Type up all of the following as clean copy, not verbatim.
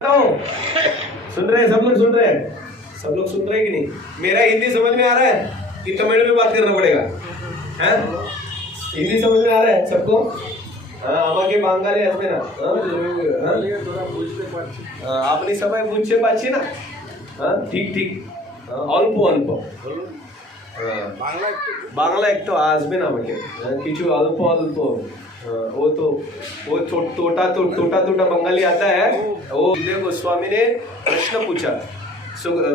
सुन रहे हैं सब लोग? सुन रहे हैं सब लोग? सुन रहे हैं कि नहीं? मेरा हिंदी समझ में आ रहा है कि तमिल में बात करना पड़ेगा? हैं? हिंदी समझ में आ रहा है सबको? আমাকে বাঙালি আসবে না, আপনি সবাই বুঝতে পারছি না? ঠিক ঠিক, অল্প অল্প বাংলা একটু আসবে না আমাকে, কিছু অল্প অল্প। वो टोटा बंगाली आता है। वो सुखदेव गोस्वामी ने प्रश्न पूछा,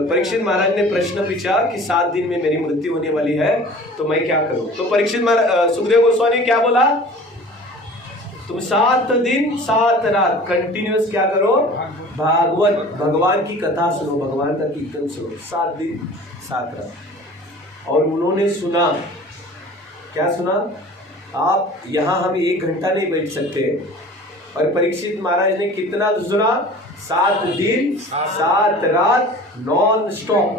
परीक्षित महाराज ने प्रश्न पूछा कि 7 दिन में मेरी मृत्यु होने वाली है तो मैं क्या करूं? तो परीक्षित महाराज सुखदेव गोस्वामी ने क्या बोला? तुम 7 दिन 7 रात कंटिन्यूअस क्या करो? भागवत, भगवान की कथा सुनो, भगवान का कीर्तन सुनो, 7 दिन 7 रात। और उन्होंने सुना, क्या सुना? आप यहाँ हम 1 घंटा नहीं बैठ सकते, और परीक्षित महाराज ने कितना सुना? 7 दिन 7 रात नॉन स्टॉप।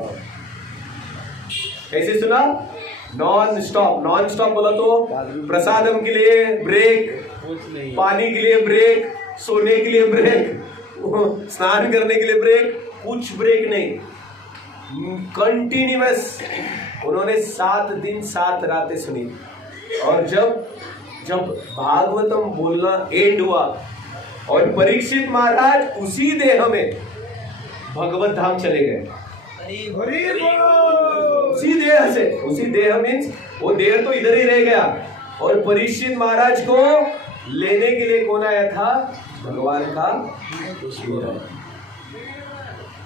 कैसे सुना? Non stop. नॉन स्टॉप बोला तो प्रसादम के लिए ब्रेक, पानी के लिए ब्रेक, सोने के लिए ब्रेक, स्नान करने के लिए ब्रेक, कुछ ब्रेक नहीं, कंटिन्यूअस उन्होंने 7 दिन 7 रातें सुनी। और जब भागवतम बोलना एंड हुआ और परीक्षित महाराज उसी देह में भगवत धाम चले गए, उसी देह से, उसी देह मीन्स वो देह तो इधर ही रह गया, और परीक्षित महाराज को लेने के लिए कौन आया था? भगवान का।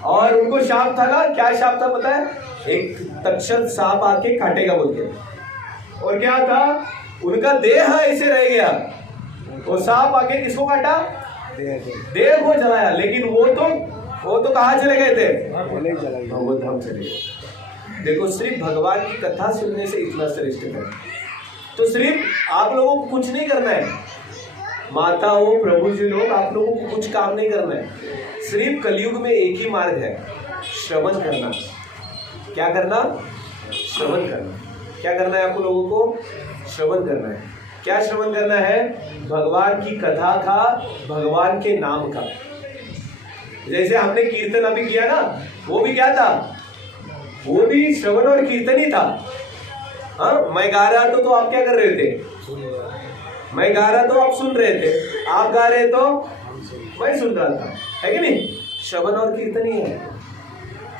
और उनको शाप था ना, क्या शाप था पता है? एक तक्षक सांप आके काटेगा बोल के। और क्या था? उनका देह ऐसे रह गया, वो सांप आके किसको काटा? देह को जलाया। लेकिन वो तो कहाँ चले गए थे? भगवत धाम चले गए। देखो, सिर्फ भगवान की कथा सुनने से इतना श्रेष्ठ है। तो सिर्फ आप लोगों को कुछ नहीं करना है, माताओं प्रभु जी लोग, आप लोगों को कुछ काम नहीं करना है। सिर्फ कलयुग में एक ही मार्ग है, श्रवण करना। क्या करना? श्रवण करना। क्या करना है आपको लोगों को? श्रवण करना है। क्या श्रवण करना है? भगवान की कथा का, भगवान के नाम का। जैसे हमने कीर्तन अभी किया ना, वो भी क्या था? वो भी श्रवण और कीर्तन ही था। मैं गा रहा था तो आप क्या कर रहे थे? मैं गा रहा तो आप सुन रहे थे, आप गा रहे तो मैं सुन रहा था, है कि नहीं? श्रवण और कीर्तन ही है।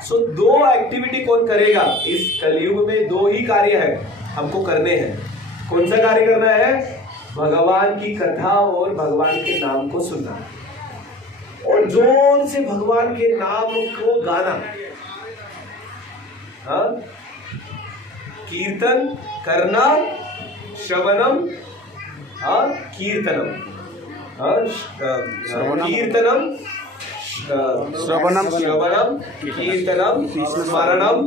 सो 2 एक्टिविटी कौन करेगा इस कलयुग में? 2 ही कार्य है हमको करने हैं। कौन सा कार्य करना है? भगवान की कथा और भगवान के नाम को सुनना, और जोर से भगवान के नाम को गाना। कीर्तन करना, श्रवणम, कीर्तनम, कीर्तनम, श्रवणम कीर्तनम, स्मरणम,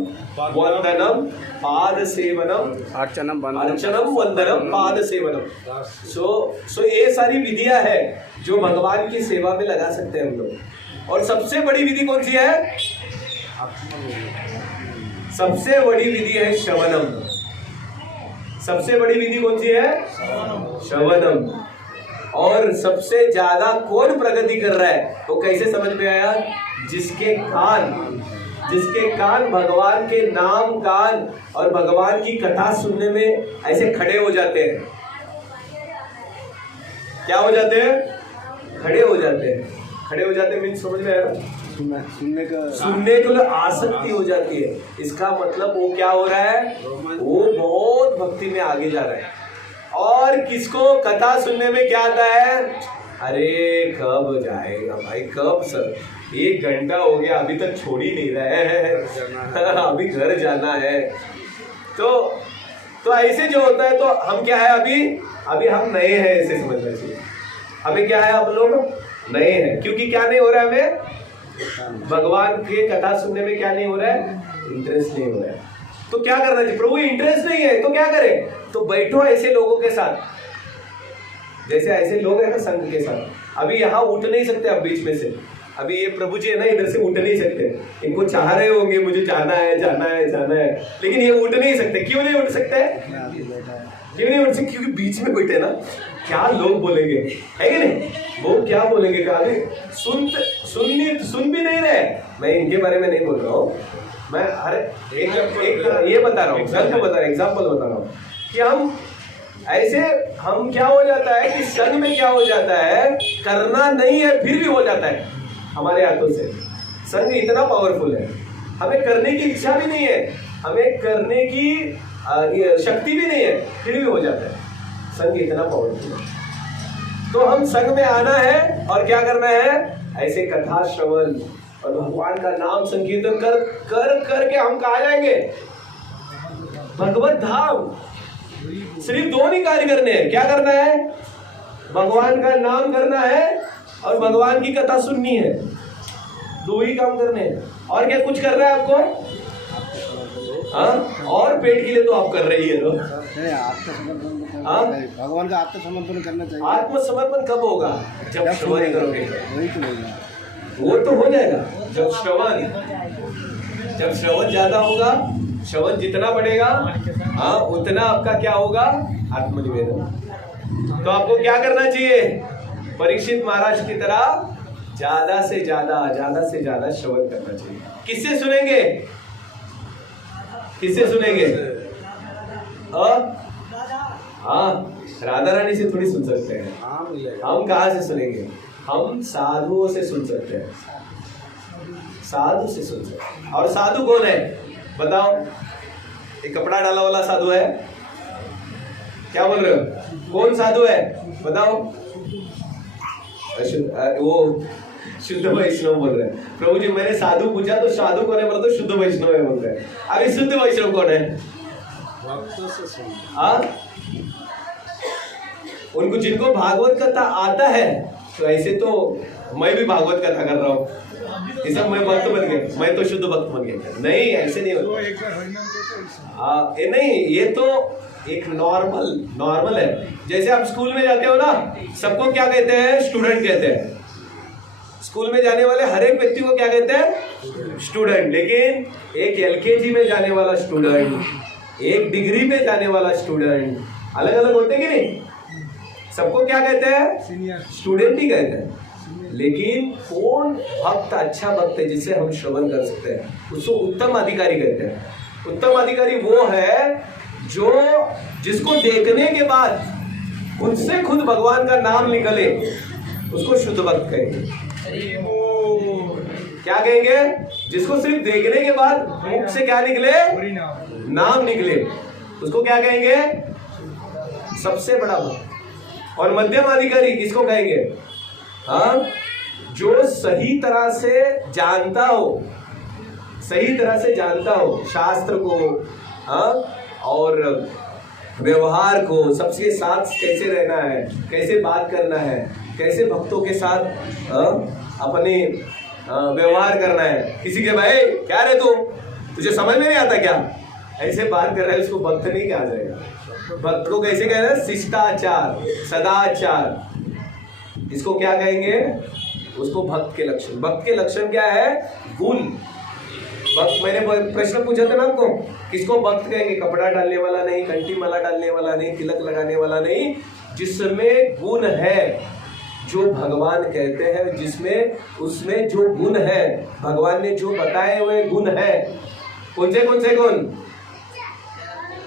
वंदनम, पाद सेवनम, अर्चनम वंदनम, पाद सेवनम। सो ये सारी विधियां है जो भगवान की सेवा में लगा सकते हैं हम लोग। और सबसे बड़ी विधि कौन सी है? सबसे बड़ी विधि है श्रवणम। सबसे बड़ी विधि कौन सी है? श्रवणम। और सबसे ज्यादा कौन प्रगति कर रहा है? वो कैसे समझ में आया? जिसके कान भगवान के नाम कान और भगवान की कथा सुनने में ऐसे खड़े हो जाते हैं। क्या हो जाते हैं? खड़े हो जाते हैं। खड़े हो जाते हैं मीन्स समझ में आया? सुनने को आसक्ति हो जाती है। इसका मतलब वो क्या हो रहा है? वो बहुत भक्ति में आगे जा रहा है। और किसको कथा सुनने में क्या आता है? अरे कब जाएगा भाई, कब सर? 1 घंटा हो गया, अभी तक छोड़ ही नहीं रहे हैं, अभी घर जाना है। तो ऐसे जो होता है, तो हम क्या है? अभी हम नए हैं, ऐसे समझना चाहिए। हमें क्या है? आप लोग नए हैं। क्योंकि क्या नहीं हो रहा है हमें? भगवान की कथा सुनने में क्या नहीं हो रहा है? इंटरेस्ट नहीं हो रहा है। तो क्या करना चाहिए? प्रभु इंटरेस्ट नहीं है तो क्या करें? तो बैठो ऐसे लोगों के साथ, जैसे ऐसे लोग हैं ना संघ के साथ। अभी यहाँ उठ नहीं सकते आप बीच में से, अभी ये प्रभु जी है ना, इधर से उठ नहीं सकते। इनको चाह रहे होंगे मुझे जाना है, लेकिन ये उठ नहीं सकते। क्यों नहीं उठ सकते? क्यों नहीं उठ सकते? क्योंकि बीच में बैठे ना, क्या लोग बोलेंगे, है कि नहीं? वो क्या बोलेंगे, सुन भी नहीं रहे। मैं इनके बारे में नहीं बोल रहा हूँ, मैं हर एक ये बता रहा हूँ, एग्जाम्पल बता रहा हूँ कि हम क्या हो जाता है कि संग में क्या हो जाता है, करना नहीं है फिर भी हो जाता है हमारे हाथों से। संग इतना पावरफुल है, हमें करने की इच्छा भी नहीं है, हमें करने की शक्ति भी नहीं है, फिर भी हो जाता है। संग इतना पावरफुल है। तो हम संग में आना है और क्या करना है, ऐसे कथा श्रवण और भगवान का नाम संकीर्तन कर के हम कहा जाएंगे, भगवत धाम। सिर्फ दो नहीं कार्य करने हैं, क्या करना है, भगवान का नाम करना है और भगवान की कथा सुननी है, दो ही काम करने हैं। और क्या कुछ कर रहा है आपको? हाँ, और पेट के लिए तो आप कर रही है लोग। भगवान का आत्मसमर्पण करना चाहिए। आत्मसमर्पण कब होगा? जब श्रवण करोगे, वो तो हो जाएगा जब श्रवण ज्यादा होगा, श्रवण जितना बढ़ेगा, हाँ, उतना आपका क्या होगा, आत्मनिवेदन। तो आपको क्या करना चाहिए, परीक्षित महाराज की तरह ज्यादा से ज्यादा श्रवण करना चाहिए। किससे सुनेंगे? हाँ, राधा रानी से थोड़ी सुन सकते हैं। हम कहाँ से सुनेंगे? हम साधुओं से सुन सकते हैं, साधु से सुन सकते हैं। और साधु कौन है बताओ? एक कपड़ा डाला वाला साधु है? क्या बोल रहे हो? कौन साधु है बताओ? वो शुद्ध वैष्णव बोल रहे हैं। प्रभु जी मैंने साधु पूछा तो साधु कौन है बोला तो शुद्ध वैष्णव है बोल रहे हैं। अभी शुद्ध वैष्णव कौन है? उनको जिनको भागवत कथा आता है, तो ऐसे तो मैं भी भागवत कथा कर रहा हूँ, इसे मैं भक्त बन गया, मैं तो शुद्ध भक्त बन गया। नहीं, ऐसे नहीं होता। नहीं, ये तो एक नॉर्मल है। जैसे आप स्कूल में जाते हो ना, सबको क्या कहते हैं? स्टूडेंट कहते हैं। स्कूल में जाने वाले हर एक व्यक्ति को क्या कहते हैं? स्टूडेंट। लेकिन एक एलकेजी में जाने वाला स्टूडेंट, एक डिग्री में जाने वाला स्टूडेंट अलग अलग होते कि नहीं? सबको क्या कहते हैं? स्टूडेंट ही कहते हैं। लेकिन कौन भक्त अच्छा भक्त है जिससे हम श्रवण कर सकते हैं, उसको उत्तम अधिकारी कहते हैं। उत्तम अधिकारी वो है जिसको देखने के बाद खुद से खुद भगवान का नाम निकले, उसको शुद्ध भक्त कहेंगे। क्या कहेंगे? जिसको सिर्फ देखने के बाद मुख से क्या निकले? नाम निकले, उसको क्या कहेंगे? सबसे बड़ा भक्त। और मध्यम अधिकारी किसको कहेंगे? हाँ, जो सही तरह से जानता हो शास्त्र को, हाँ, और व्यवहार को, सबके साथ कैसे रहना है, कैसे बात करना है, कैसे भक्तों के साथ अपने व्यवहार करना है। किसी के भाई क्या रे तुझे समझ में नहीं आता क्या, ऐसे बात कर रहा है, उसको भक्त नहीं कहा जाएगा। भक्त को कैसे कह रहे हैं? शिष्टाचार, सदाचार, इसको क्या कहेंगे? उसको भक्त के लक्षण। भक्त के लक्षण क्या है? गुण। भक्त, मैंने प्रश्न पूछा था ना आपको, किसको भक्त कहेंगे? कपड़ा डालने वाला नहीं, कंठी माला डालने वाला नहीं, तिलक लगाने वाला नहीं, जिसमें गुण है जो भगवान कहते हैं, जिसमें उसमें जो गुण है, भगवान ने जो बताए हुए गुण है। कौन से गुण?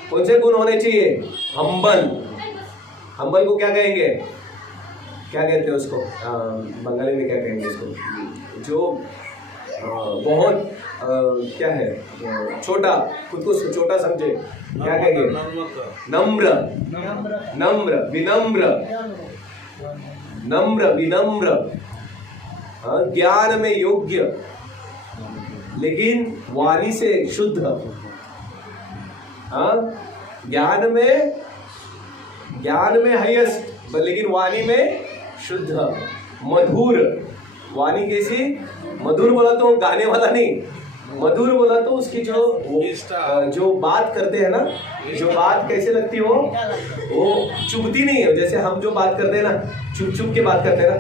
कौन से गुण होने चाहिए? हम्बल को क्या कहेंगे? क्या कहते हैं उसको? बंगाली में क्या कहेंगे उसको? जो बहुत क्या है, छोटा, खुद को छोटा समझे, क्या कहेंगे? नम्र, विनम्र, ज्ञान में योग्य, लेकिन वाणी से शुद्ध। ज्ञान में हाईएस्ट, लेकिन वाणी में शुद्ध। मधुर, वाणी कैसी? मधुर बोला तो गाने वाला नहीं, मधुर बोला तो उसकी जो बात करते हैं ना, जो बात कैसे लगती हो, वो चुभती नहीं है। जैसे हम जो बात करते हैं ना, चुप के बात करते हैं ना,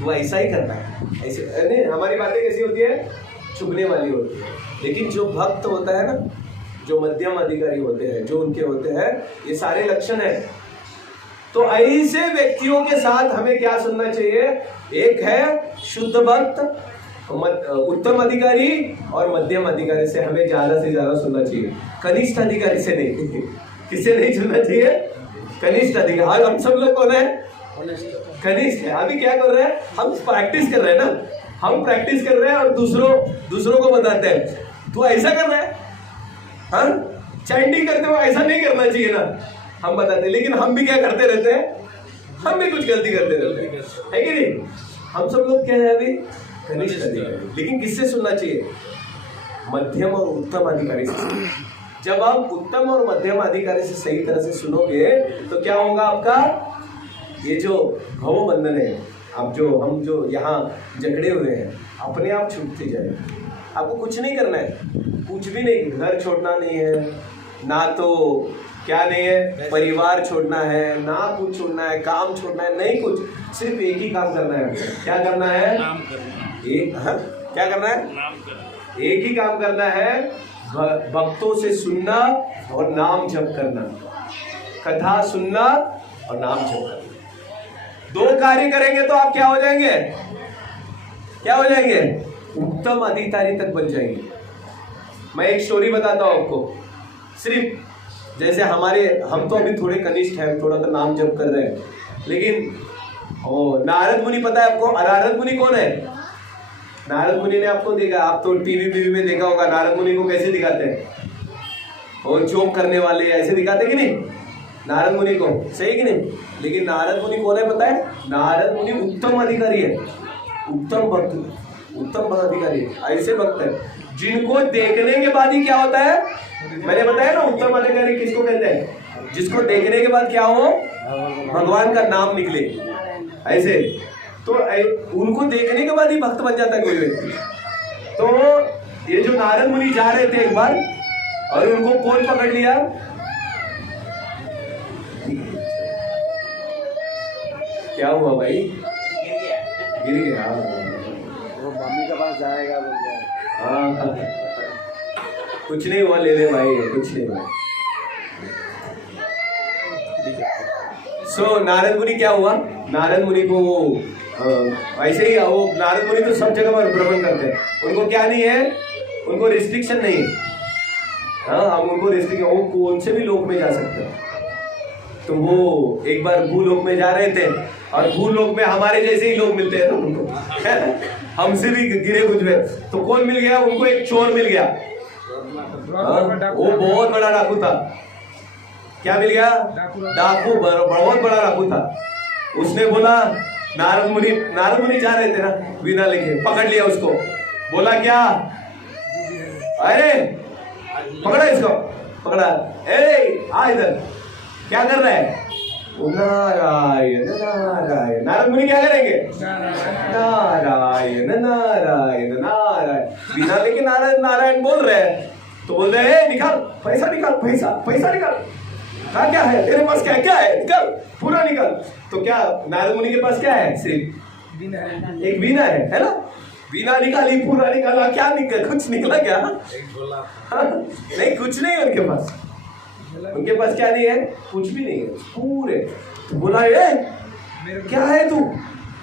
तो ऐसा ही करना है। ऐसे नहीं, हमारी बातें कैसी होती है? चुभने वाली होती है। लेकिन जो भक्त होता है ना, जो मध्यम अधिकारी होते हैं, जो उनके होते हैं, ये सारे लक्षण है। तो ऐसे व्यक्तियों के साथ हमें क्या सुनना चाहिए? एक है शुद्ध भक्त, उत्तम अधिकारी और मध्यम अधिकारी से हमें ज्यादा से ज्यादा सुनना चाहिए, कनिष्ठ अधिकारी से नहीं। किससे नहीं सुनना चाहिए? कनिष्ठ अधिकारी। हम सब लोग कौन है? कनिष्ठ है। अभी क्या कर रहे हैं? हम प्रैक्टिस कर रहे हैं ना, हम प्रैक्टिस कर रहे हैं और दूसरों को बताते हैं तू ऐसा कर रहा है, हाँ चैंटिंग करते हो, ऐसा नहीं करना चाहिए ना, हम बताते हैं। लेकिन हम भी क्या करते रहते हैं? हम भी कुछ गलती करते रहते हैं, है कि नहीं? हम सब लोग क्या है अभी? कनिष्ठ अधिकारी। लेकिन किससे सुनना चाहिए? मध्यम और उत्तम अधिकारी से। जब आप उत्तम और मध्यम अधिकारी से सही तरह से सुनोगे तो क्या होगा आपका? ये जो भव बंधन है, अब जो हम जो यहाँ जकड़े हुए हैं, अपने आप छूटते जाए। आपको कुछ नहीं करना है, कुछ भी नहीं, घर छोड़ना नहीं है, ना तो क्या नहीं है, परिवार छोड़ना है, ना कुछ छोड़ना है, काम छोड़ना है, नहीं कुछ, सिर्फ एक ही काम करना है। क्या करना है? एक, हाँ क्या करना है? एक ही काम करना है, भक्तों से सुनना और नाम जप करना, कथा सुनना और नाम जप करना। दो कार्य करेंगे तो आप क्या हो जाएंगे? क्या हो जाएंगे? उत्तम अधिकारी तक बन जाएंगे। मैं एक स्टोरी बताता हूं आपको। सिर्फ जैसे हम तो अभी थोड़े कनिष्ठ हैं, थोड़ा तो नाम जप कर रहे हैं, लेकिन नारद मुनि पता है आपको? नारद मुनि कौन है? नारद मुनि ने आपको देखा, आप तो टीवी में देखा होगा, नारद मुनि को कैसे दिखाते हैं? और जोक करने वाले ऐसे दिखाते कि नहीं नारद मुनि को, सही कि नहीं? लेकिन नारद मुनि कौन है पता है? नारद मुनि उत्तम अधिकारी है, उत्तम भक्त, उत्तम अधिकारी है। ऐसे भक्त है जिनको देखने के बाद ही क्या होता है? मैंने बताया ना, उत्तम अधिकारी किसको कहते हैं? जिसको देखने के बाद क्या हो? भगवान का नाम निकले। ऐसे तो उनको देखने के बाद ही भक्त बन जाता है कोई व्यक्ति। तो ये जो नारद मुनि जा रहे थे एक बार, और उनको कौन पकड़ लिया? क्या हुआ भाई? गिर गया। वो मम्मी के पास जाएगा बोल रहा है। हाँ कुछ नहीं हुआ, ले ले भाई, कुछ नहीं हुआ। नारद मुनि क्या हुआ? नारद मुनि को ऐसे ही वो नारद मुनि तो सब जगह पर भ्रमण करते हैं, उनको क्या नहीं है? उनको रिस्ट्रिक्शन नहीं है। हाँ हम उनको रिस्ट्रिक्शन, वो कौन से भी लोक में जा सकते हैं। तो वो एक बार भूलोक में जा रहे थे, और भूलोक में हमारे जैसे ही लोग मिलते हैं ना उनको, हमसे भी गिरे गुजरे। तो कौन मिल गया उनको? एक चोर मिल गया। वो बहुत बड़ा डाकू था। क्या मिल गया? डाकू, बहुत बड़ा डाकू था। उसने बोला, नारद मुनि जा रहे थे ना बिना लेके, पकड़ लिया उसको। बोला क्या? अरे पकड़ा इसको, पकड़ा। आ इधर, क्या कर रहा है? नारायण नारायण। नारद मुनि क्या करेंगे? नारायण नारायण नारायण। बिना लेके नारायण नारायण बोल रहे हैं। तो बोल रहे हैं निकाल पैसा, निकाल पैसा निकाल। क्या है तेरे पास? क्या है? निकाल, पूरा निकाल। तो क्या नारद मुनि के पास क्या है? सिर्फ एक वीणा है ना? वीणा निकाली, पूरा निकाला, क्या निकला? कुछ निकला क्या? नहीं, कुछ नहीं है उनके पास। उनके पास क्या नहीं है? कुछ भी नहीं है पूरे। तो बोला ये क्या है तू?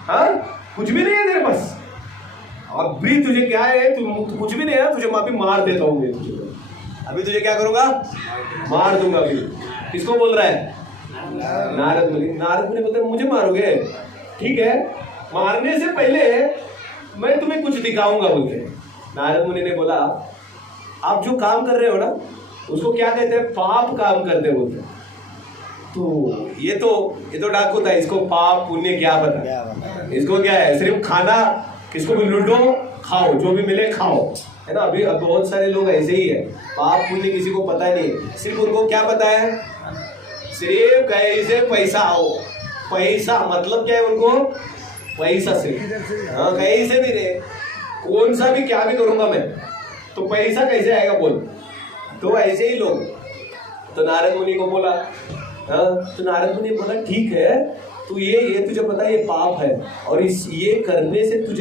हाँ कुछ भी नहीं है तेरे पास? अब भी तुझे क्या है? तू कुछ भी नहीं है, तुझे मैं अभी मार देता हूँ। अभी तुझे क्या करूंगा? मार दूंगा अभी। किसको बोल रहा है? नारद मुनि। नारद मुनि बोलते मुझे मारोगे? ठीक है, मारने से पहले मैं तुम्हें कुछ दिखाऊंगा बोल के। नारद मुनि ने बोला, आप जो काम कर रहे हो ना उसको क्या कहते हैं? पाप काम करते बोलते। तो ये तो डाकू था, इसको पाप पुण्य क्या पता? इसको क्या है? सिर्फ खाना, किसको भी लूटो, खाओ, जो भी मिले खाओ, है ना? अभी अब बहुत सारे लोग ऐसे ही है, पाप पुण्य किसी को पता नहीं। सिर्फ उनको क्या पता है? सिर्फ कैसे पैसा आओ। पैसा मतलब क्या है उनको? पैसा सिर्फ। हाँ कैसे भी रहे, कौन सा भी क्या भी करूंगा मैं, तो पैसा कैसे आएगा बोल। तो ऐसे ही लोग। तो नारद मुनि को बोला, तो नारद मुनि बोला ठीक है, तू ये तुझे पता है ये पाप है, और ये करने से तू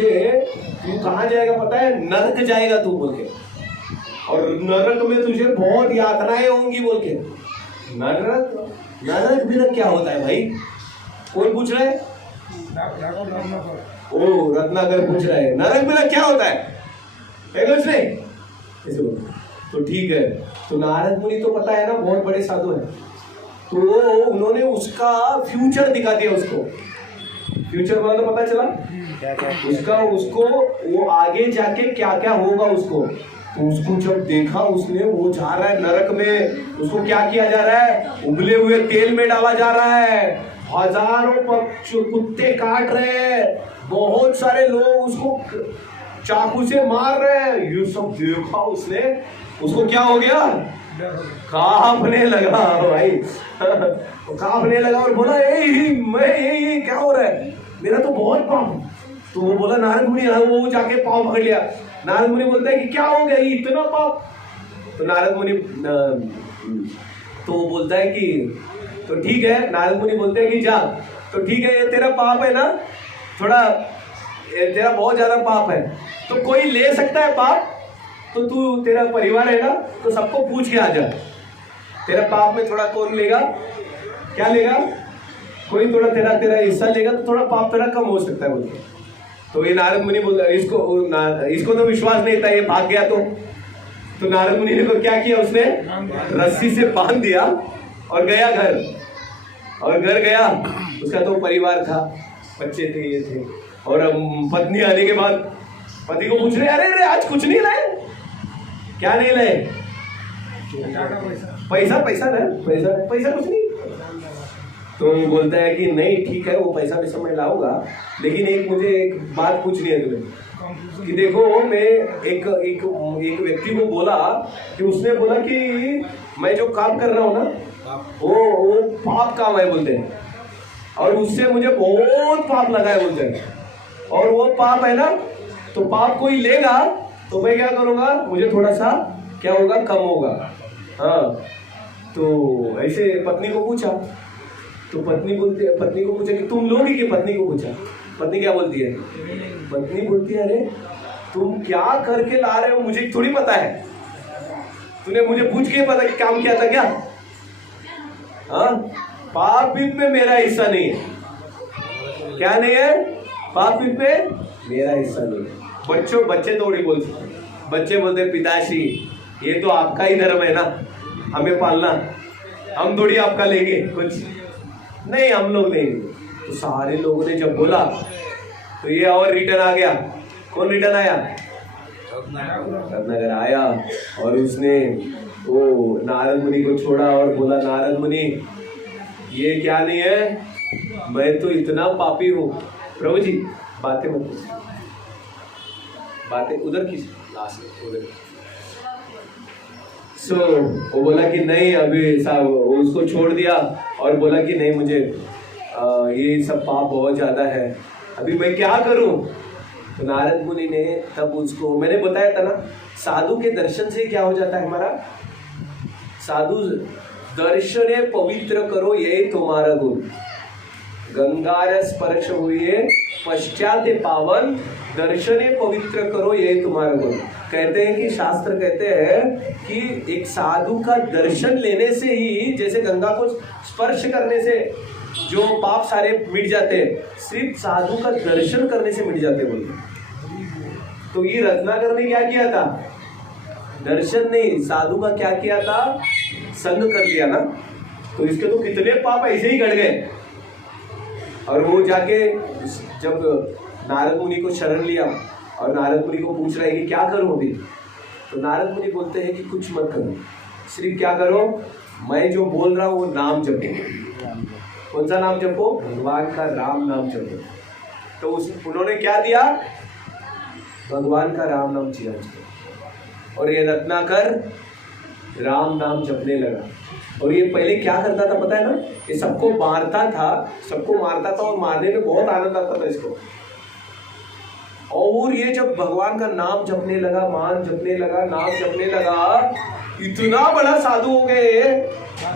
कहाँ जाएगा पता है? नरक जाएगा तू बोल के, और नरक में तुझे बहुत यातनाएं होंगी बोल के। नरक क्या होता है भाई? कौन पूछ रहा है? ओ रत्नाकर पूछ रहा है नरक में क्या होता है कुछ नहीं ऐसे बोलो। तो ठीक है, तो नारद मुनि तो पता है ना बहुत बड़े साधु हैं, तो उन्होंने उसका फ्यूचर दिखा दिया उसको। फ्यूचर बोला तो पता चला उसका, उसको वो आगे जाके क्या क्या होगा उसको। तो उसको जब देखा उसने, वो जा रहा है नरक में, उसको क्या किया जा रहा है, उबले हुए तेल में डाला जा रहा है, हजारों कुत्ते काट रहे हैं, बहुत सारे लोग उसको चाकू से मार रहे हैं। ये सब देखा उसने, उसको क्या हो गया, कांपने लगा भाई कांपने लगा और बोला ये क्या हो रहा है, मेरा तो बहुत पाप। तो वो बोला नारद मुनि, वो जाके पाँव पकड़ लिया। नारद मुनि बोलता है कि क्या हो गया, ये इतना पाप। तो नारद मुनि तो वो बोलता है कि तो ठीक है, नारद मुनि बोलते हैं कि जा, तो ठीक है ये तेरा पाप है ना, थोड़ा तेरा बहुत ज्यादा पाप है, तो कोई ले सकता है पाप, तो तू तेरा परिवार है ना, तो सबको पूछ के आ जा, तेरा पाप में थोड़ा कौन लेगा, क्या लेगा, कोई थोड़ा तेरा हिस्सा लेगा, तो थोड़ा पाप तेरा कम हो सकता है बोलते। तो ये नारद मुनि बोल, इसको तो विश्वास नहीं था, ये भाग गया। तो नारद मुनि ने तो क्या किया, उसने रस्सी से बांध दिया और गया घर, और घर गया, उसका तो परिवार था, बच्चे थे, ये थे, और पत्नी आने के बाद पति को पूछ रहे, अरे आज कुछ नहीं लाए, क्या नहीं लाए, पैसा ना, पैसा कुछ नहीं। तो मुझे बोलता है कि नहीं ठीक है, वो पैसा भी समय लाऊंगा, लेकिन मुझे एक बात पूछनी है तुम्हें कि देखो मैं एक व्यक्ति को बोला कि उसने बोला कि मैं जो काम कर रहा हूँ ना वो पाप काम है बोलते हैं, और उससे मुझे बहुत पाप लगा है बोलते हैं, और वो पाप है ना, तो पाप कोई लेगा तो मैं क्या करूँगा, मुझे थोड़ा सा क्या होगा, कम होगा। हाँ, तो ऐसे पत्नी को पूछा, तो पत्नी को पूछा कि तुम लोगी, कि पत्नी को पूछा, पत्नी क्या बोलती है, पत्नी बोलती है अरे तुम क्या करके ला रहे हो, मुझे थोड़ी पता है, तूने मुझे पूछ के पता कि काम किया था क्या। हाँ, पाप पीप में मेरा हिस्सा नहीं है, क्या नहीं है, पाप पीप में मेरा हिस्सा नहीं है। बच्चे थोड़ी बोलते, बच्चे बोलते पिताश्री ये तो आपका ही धर्म है ना, हमें पालना, हम थोड़ी आपका लेंगे कुछ नहीं, हम लोग देंगे। तो सारे लोगों ने जब बोला तो ये और रिटर्न आ गया। कौन रिटर्न आया, रत्नाकर आया, और उसने वो नारद मुनि को छोड़ा और बोला नारद मुनि ये क्या नहीं है, मैं तो इतना पापी हूँ। प्रभु जी बातें मत, बातें उधर की लास्ट उधर। वो बोला कि नहीं, अभी साहब उसको छोड़ दिया और बोला कि नहीं मुझे ये सब पाप बहुत ज्यादा है, अभी मैं क्या करूं। तो नारद मुनि ने तब उसको, मैंने बताया था ना, साधु के दर्शन से क्या हो जाता है हमारा, साधु दर्शने पवित्र करो यही तुम्हारा गुण, गंगा स्पर्श हुए पश्चात पावन, दर्शने पवित्र करो यही तुम्हारा गुण। कहते हैं कि शास्त्र कहते हैं कि एक साधु का दर्शन लेने से ही, जैसे गंगा को स्पर्श करने से जो पाप सारे मिट जाते हैं, सिर्फ साधु का दर्शन करने से मिट जाते बोलते। तो ये रत्नाकर ने क्या किया था, दर्शन नहीं, साधु का क्या किया था, संग कर लिया ना, तो इसके तो कितने पाप ऐसे ही गड़ गए। और वो जाके जब नारद मुनि को शरण लिया और नारद मुनि को पूछ रहा है कि क्या करूं अभी, तो नारद मुनि बोलते हैं कि कुछ मत करो, सिर्फ क्या करो, मैं जो बोल रहा हूँ वो नाम जपो। कौन सा नाम जपो, भगवान का राम नाम जपो। तो उन्होंने क्या दिया, भगवान का राम नाम जिया, और ये रत्नाकर राम नाम जपने लगा। और ये पहले क्या करता था पता है ना, ये सबको मारता था और मारने में बहुत आनंद आता था इसको। और ये जब भगवान का नाम जपने लगा, नाम जपने लगा, इतना बड़ा साधु हो गए,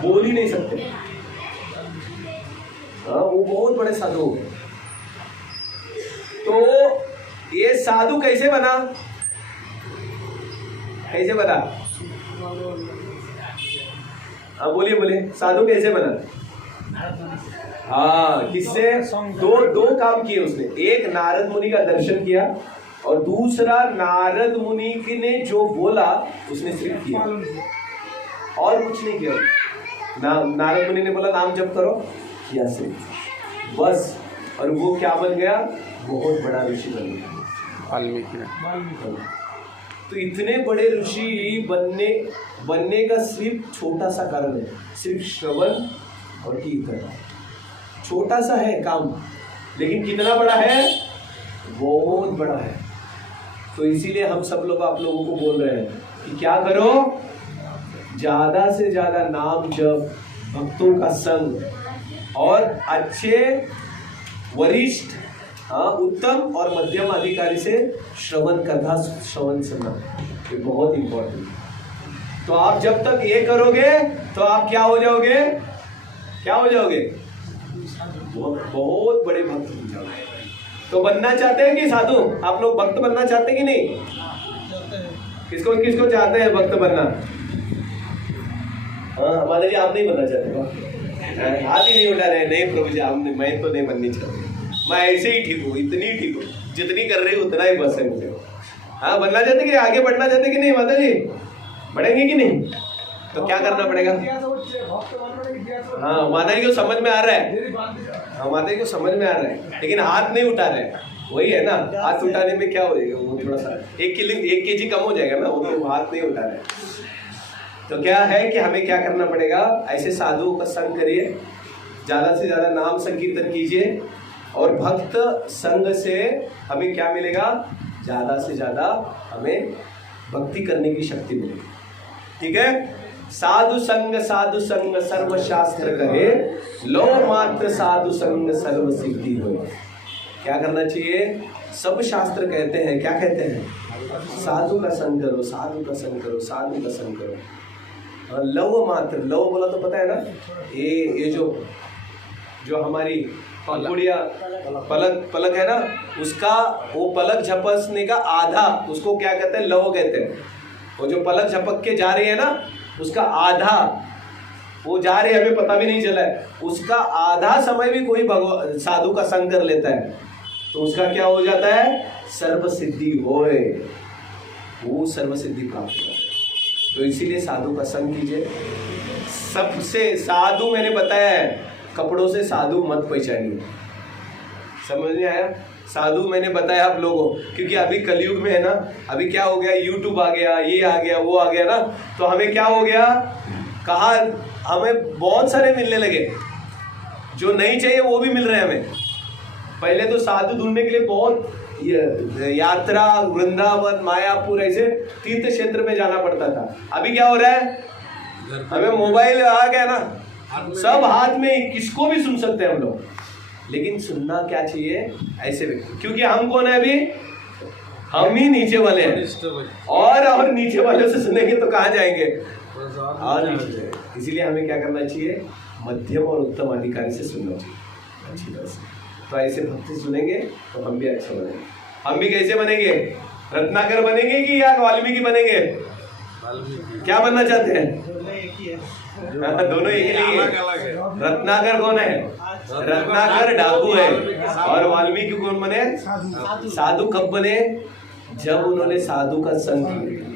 बोल ही नहीं सकते। वो बहुत बड़े साधु हो गए। तो ये साधु कैसे बना, हाँ बोलिए साधु कैसे बना। हाँ, किससे? दो काम किए उसने। एक नारद मुनि का दर्शन किया और दूसरा नारद मुनि ने जो बोला उसने सिर्फ किया और कुछ नहीं किया। नारद मुनि ने बोला नाम जप करो, किया सिर्फ बस, और वो क्या बन गया? बहुत बड़ा ऋषि बन गया वाल्मीकि। तो इतने बड़े ऋषि बनने का सिर्फ छोटा सा कारण है, सिर्फ श्रवण और कीर्तन। छोटा सा है काम, लेकिन कितना बड़ा है? बहुत बड़ा है। तो इसीलिए हम सब लोग आप लोगों को बोल रहे हैं कि क्या करो? ज्यादा से ज्यादा नाम जप, भक्तों का संग और अच्छे वरिष्ठ, उत्तम और मध्यम अधिकारी से श्रवण करना, श्रवण सुनना, ये बहुत इंपॉर्टेंट है। तो आप जब तक ये करोगे तो आप क्या हो जाओगे? क्या हो जाओगे? बहुत बड़े भक्त बन जाओगे। तो बनना चाहते हैं कि साधु? आप लोग भक्त बनना चाहते हैं कि नहीं? किसको किसको चाहते हैं भक्त बनना? हाँ, माता जी आप नहीं बनना चाहते? हाथ ही नहीं उठा रहे। नहीं प्रभु जी, मैं तो नहीं बननी चाहती, मैं ऐसे ही ठीक हूँ, इतनी ठीक हूँ, जितनी कर रही हूँ उतना ही बस है मुझे। हाँ, बनना चाहते कि आगे बढ़ना चाहते कि नहीं माता जी? बढ़ेंगे कि नहीं? तो क्या करना पड़ेगा? हाँ, माता जी को समझ में आ रहा है। हाँ, माता जी को समझ में आ रहा है, लेकिन हाथ नहीं उठा रहे। वही है ना, हाथ उठाने में क्या हो जाएगा? वो थोड़ा सा 1 केजी कम हो जाएगा ना, वो तो हाथ नहीं उठा रहे। तो क्या है कि हमें क्या करना पड़ेगा? ऐसे साधुओं का संग करिए, ज़्यादा से ज़्यादा नाम संकीर्तन कीजिए, और भक्त संग से हमें क्या मिलेगा? ज़्यादा से ज़्यादा हमें भक्ति करने की शक्ति मिलेगी। ठीक है? साधु संग सर्व शास्त्र कहे, लो मात्र साधु संग सर्व सिद्धि हो। क्या करना चाहिए? सब शास्त्र कहते हैं, क्या कहते हैं? साधु का संग करो, साधु का संग करो, साधु का संग करो। लव मात्र, लव बोला तो पता है ना, ये जो हमारी गुड़िया पलक है ना, उसका वो पलक झपकने का आधा, उसको क्या कहते हैं? लव कहते हैं। वो जो पलक झपक के जा रही है ना, उसका आधा वो जा रही है, हमें पता भी नहीं चला है, उसका आधा समय भी कोई साधु का संग कर लेता है तो उसका क्या हो जाता है? सर्व सिद्धि होए, वो सर्व सिद्धि प्राप्त करता है। तो इसीलिए साधु का संग कीजिए। सबसे साधु मैंने बताया है, कपड़ों से साधु मत पहचानिए। समझ में आया? साधु मैंने बताया आप लोगों, क्योंकि अभी कलयुग में है ना, अभी क्या हो गया? यूट्यूब आ गया, ये आ गया, वो आ गया ना, तो हमें क्या हो गया? कहा हमें बहुत सारे मिलने लगे, जो नहीं चाहिए वो भी मिल रहे हैं हमें। पहले तो साधु ढूंढने के लिए बहुत यात्रा, वृंदावन, मायापुर, ऐसे तीर्थ क्षेत्र में जाना पड़ता था। अभी क्या हो रहा है? हमें मोबाइल आ गया ना, सब हाथ में, किसको भी सुन सकते हैं हम लोग। लेकिन सुनना क्या चाहिए? ऐसे व्यक्ति, क्योंकि हम कौन है अभी? हम ही नीचे वाले हैं, और नीचे वाले से सुनेंगे तो कहाँ जाएंगे? और नीचे। इसीलिए हमें क्या करना चाहिए? मध्यम और उत्तम अधिकारी से सुनना चाहिए अच्छी तरह से। तो ऐसे भक्ति सुनेंगे तो हम भी अच्छे बनेंगे। हम भी कैसे बनेंगे? रत्नाकर बनेंगे कि या वाल्मीकि बनेंगे? क्या बनना चाहते हैं? दोनों एक ही है। रत्नाकर कौन है? रत्नाकर डाकू है, और वाल्मीकि कौन बने? साधु कब बने? जब उन्होंने साधु का संग किया।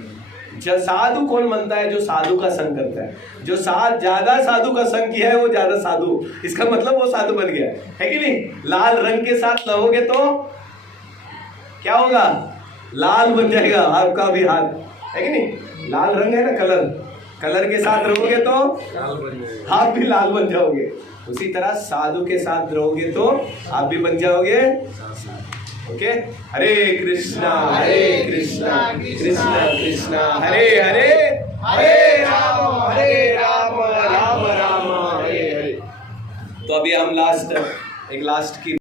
जब साधु कौन बनता है? जो साधु का संग करता है। जो ज्यादा साधु का संग किया है वो ज्यादा साधु, इसका मतलब वो साधु बन गया है कि नहीं? लाल रंग के साथ लहोगे तो क्या होगा? लाल बन जाएगा आपका भी हाथ, है कि नहीं? लाल रंग है ना, कलर के साथ रहोगे तो आप भी लाल बन जाओगे। उसी तरह साधु के साथ रहोगे तो आप भी बन जाओगे। ओके, हरे कृष्णा कृष्णा कृष्णा हरे हरे, हरे राम राम राम हरे हरे। तो अभी हम लास्ट की